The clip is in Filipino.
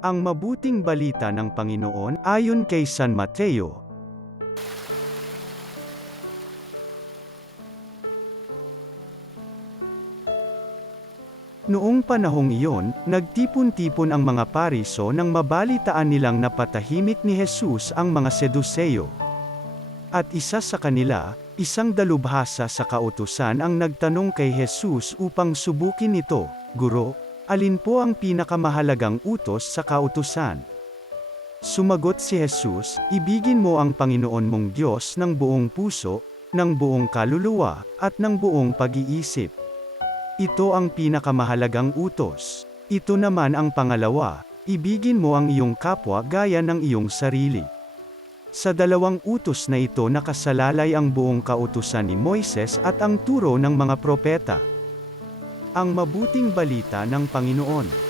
Ang mabuting balita ng Panginoon ayon kay San Mateo. Noong panahong iyon, nagtipon-tipon ang mga Pariso nang mabalitaan nilang napatahimik ni Jesus ang mga Seduseo. At isa sa kanila, isang dalubhasa sa kautusan ang nagtanong kay Jesus upang subukin ito, "Guro, alin po ang pinakamahalagang utos sa kautusan?" Sumagot si Jesus, "Ibigin mo ang Panginoon mong Diyos ng buong puso, ng buong kaluluwa, at ng buong pag-iisip. Ito ang pinakamahalagang utos. Ito naman ang pangalawa, ibigin mo ang iyong kapwa gaya ng iyong sarili." Sa dalawang utos na ito nakasalalay ang buong kautusan ni Moises at ang turo ng mga propeta. Ang mabuting balita ng Panginoon.